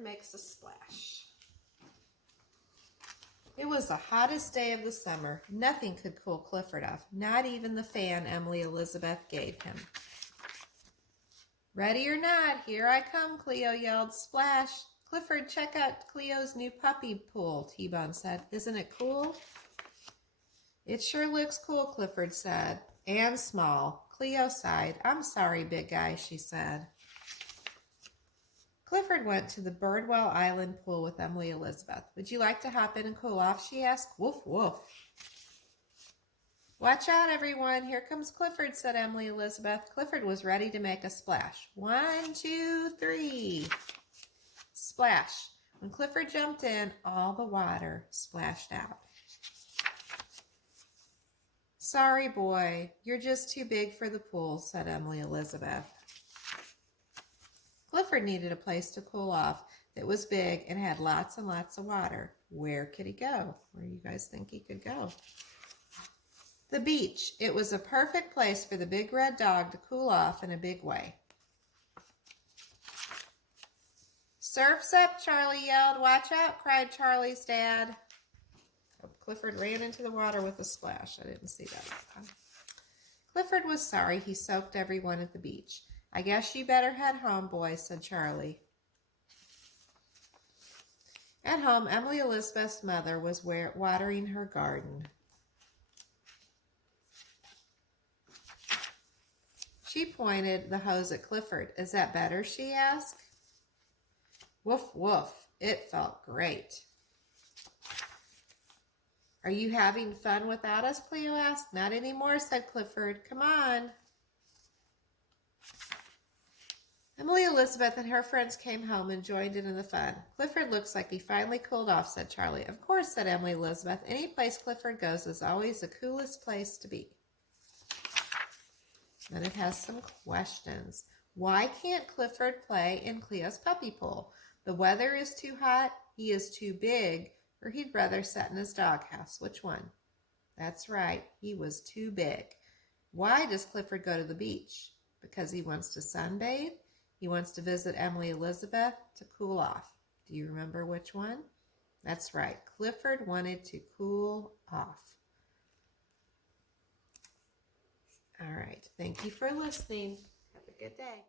makes a splash. It was the hottest day of the summer. Nothing could cool Clifford off, not even the fan Emily Elizabeth gave him. Ready or not, here I come, Cleo yelled. Splash! Clifford, check out Cleo's new puppy pool, T-Bone said. Isn't it cool? It sure looks cool, Clifford said. And small. Cleo sighed. I'm sorry, big guy, she said. Clifford went to the Birdwell Island pool with Emily Elizabeth. Would you like to hop in and cool off, she asked. Woof, woof. Watch out, everyone. Here comes Clifford, said Emily Elizabeth. Clifford was ready to make a splash. 1, 2, 3. Splash. When Clifford jumped in, all the water splashed out. Sorry, boy. You're just too big for the pool, said Emily Elizabeth. Clifford needed a place to cool off that was big and had lots and lots of water. Where could he go? Where do you guys think he could go? The beach. It was a perfect place for the big red dog to cool off in a big way. Surf's up, Charlie yelled. Watch out, cried Charlie's dad. Clifford ran into the water with a splash. I didn't see that. Clifford was sorry he soaked everyone at the beach. I guess you better head home, boys, said Charlie. At home, Emily Elizabeth's mother was watering her garden. She pointed the hose at Clifford. Is that better, she asked. Woof, woof. It felt great. Are you having fun without us, Cleo asked. Not anymore, said Clifford. Come on. Emily Elizabeth and her friends came home and joined in the fun. Clifford looks like he finally cooled off, said Charlie. Of course, said Emily Elizabeth. Any place Clifford goes is always the coolest place to be. Then it has some questions. Why can't Clifford play in Cleo's puppy pool? The weather is too hot, he is too big, or he'd rather sit in his doghouse. Which one? That's right, he was too big. Why does Clifford go to the beach? Because he wants to sunbathe? He wants to visit Emily Elizabeth to cool off. Do you remember which one? That's right, Clifford wanted to cool off. All right, thank you for listening. Have a good day.